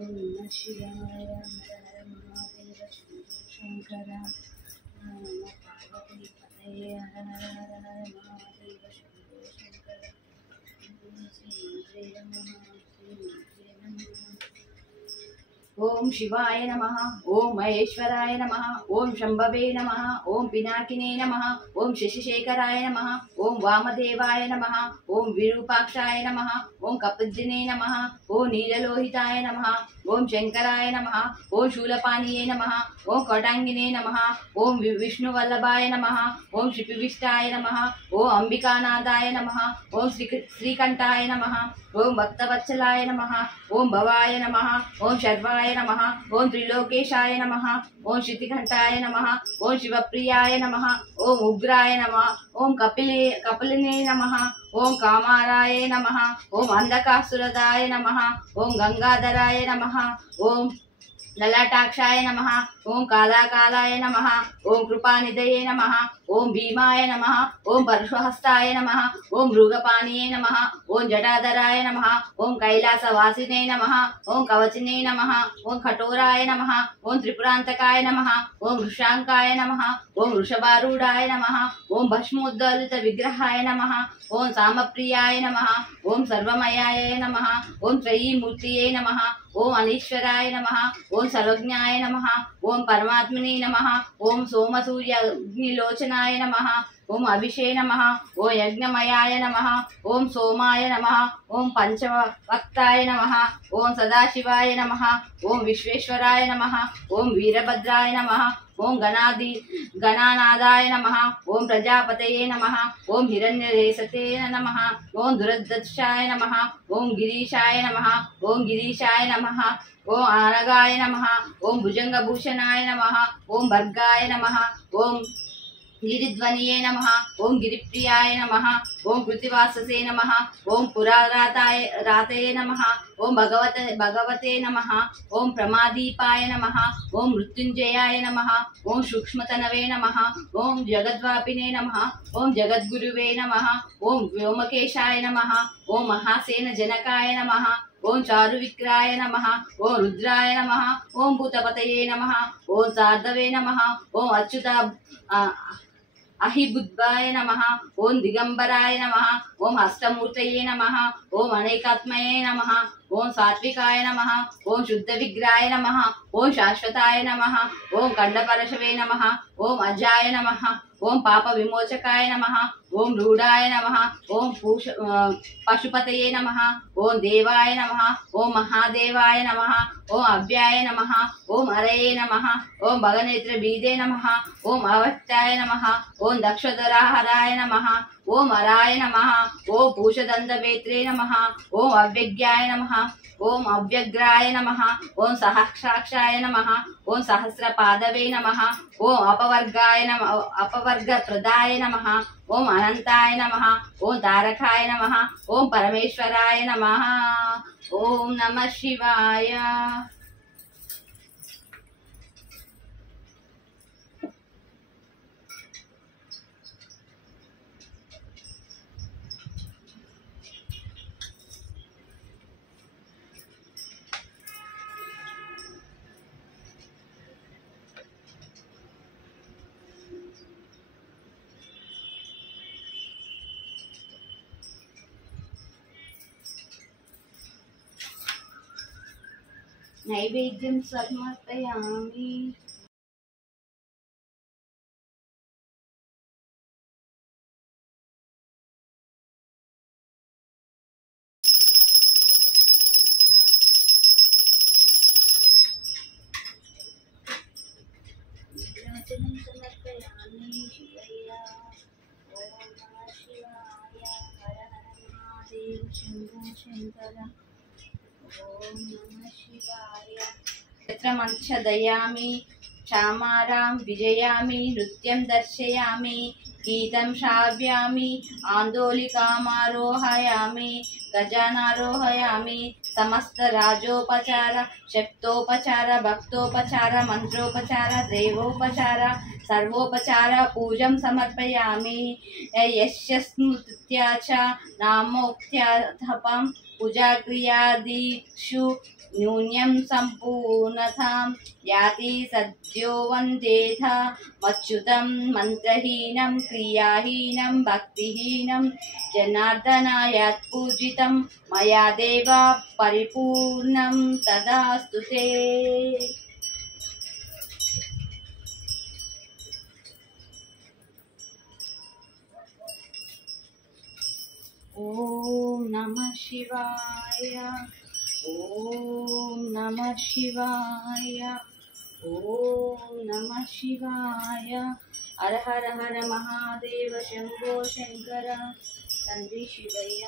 नमः शिवाय हर हर महादेव शंकर नमः पार्वती पतये हर हर हर हर महादेव शंकर श्री नमः ओम शिवाय नमः ओम महेश्वराय नमः ओम शंभवे नमः ओम पिनाकिने नमः ओम शशिशेखराय नमः ओम वामदेवाय नमः ओम विरूपाक्षाय नमः ओम कपज्जने नमः ओम नीललोहिताय नमः ओम शंकराय नमः ओम शूलपाणिये नमः ओम कटांगिने नमः ओम विष्णुवल्लभाय नमः ओम शिपिविष्टाय नमः ओम अंबिकानाथाय नमः ओम श्रीकंठाय नमः ओम भक्तवत्सलाय नमः ओम भवाय नमः ओम शर्वाय नमः ओम त्रिलोकेशाय नमः ओम श्रुतिकंठाय नमः ओम शिवप्रियाय नमः ओम उग्राय नमः ओम कपिलिने नमः ओम कामाराय नमः ओम अंधकासुरदाय नमः ओम गंगाधराय नमः ओम ललाटाक्षाय नमः ओम कालाकालाय नमः ओम कृपानिधये नमः ओम भीमाय नमः ओम परशुहस्ताय नमः ओम मृगपाणिये नमः ओम जटाधराय नमः ओम कैलासवासिने नमः ओम कवचिने नमः ओम कठोराय नमः ओम त्रिपुरांतकाय नमः ओम वृषांकाय नमः ओम वृषभारूढ़ाय नमः ओम भस्मोद्दलित विग्रहाय नमः ओम सामप्रियाय नमः ओम सर्वमयाय नमः ओम त्रयीमूर्तये नमः ओम अनीश्वराय नमः ओम सर्वज्ञाय नमः ओम परमात्मने नमः ओम सोमसूर्याग्निलोचनाय नमः ओम अभिषे नमः ओम यज्ञमयाय नमः ओम सोमाय नमः ओम पंचवक्ताय नमः ओम सदाशिवाय नमः ओम विश्वेश्वराय नमः ओम वीरभद्राय नमः ओम गणानादाय नमः ओम प्रजापतये नमः ओम हिरण्यरेशते नमः ओम दुरदर्शाय नमः ओम गिरीशाय नमः ओम गिरीशाय नमः ओम आनगाय नमः ओम भुजंगभूषणाय नमः ओम भर्गाय नमः ओम गिरिध्वनिये नमः ओम गिरिप्रियाय नमः ओम कृतिवाससे नमः ओम पुरारातये नमः ओम भगवते नमः ओम प्रमादीपाय नमः ओम मृत्युंजयाय नमः ओम सूक्ष्मतनवे नमः ओम जगद्वापिने नमः ओम जगद्गुरुवे नमः ओम व्योमकेशाय नमः ओम महासेन जनकाय नमः ओम चारुविक्राय नमः ओम रुद्राय नमः ओम भूतपतये नमः ओम सार्धवे नमः ओम अहिबुद्धाय नमः ओम दिगंबराय नमः ओम अष्टमूर्तये नमः ओम अनेकात्मये नमः ओम सात्विकाय नमः ओम शुद्ध विग्रहाय नमः ओम शाश्वताय नमः ओम कंडपरशवे नमः ओम अजाय नमः ओम पाप विमोचकाय नमः ओम रूढ़ाय नमः ओम पशुपतये नमः ओम देवाय नमः ओम महादेवाय नमः ओम अव्याय नमः ओम हरये नमः ओम भगनेत्र बीदे नमः ओम अवक्ताय नमः ओम दक्षधराहराय नमः ओम हराय नमः ओम पूषदंतवेत्रे नमः ओम अव्यज्ञाय नमः ओम अव्यग्राय नमः ओम सहस्राक्षाय नमः ओम सहस्रपादवे नमः ओम अपवर्गाय नमः अपवर्गप्रदाय नमः ओम अनंताय नमः ओम तारकाय नमः ओम परमेश्वराय नमः ओम नमः शिवाय। नैवेद्यं समर्पयामि। नीराजनं समर्पयामि शिवया। ओम नमः शिवाय हर हर महादेव शंभो शंकर। ओम नमः शिवाय। चित्रमंचदयामि क्षामारां विजयामि नृत्यं दर्शयामि गीतं श्राव्यामि आन्दोलिकामारोहयामि गजानारोहयामि समस्त राजोपचार शक्तोपचार भक्तोपचार मंत्रोपचार देवोपचार सर्वोपचार पूजं समर्पयामि। यस्य स्मृत्या च नामोक्त्याथपं पूजाक्रियादिषु न्यून्यं सम्पूर्णतां याति सद्यो वन्देथ मच्युतं मन्त्रहीनं क्रियाहीनं भक्तिहीनं जनार्दनायात्पूजितं मया देव परिपूर्णं तदास्तु ते। ఓం నమః శివాయ, ఓం నమః శివాయ, ఓం నమః శివాయ. హర హర హర మహాదేవ శంభో శంకర. తండ్రి శివయ్య.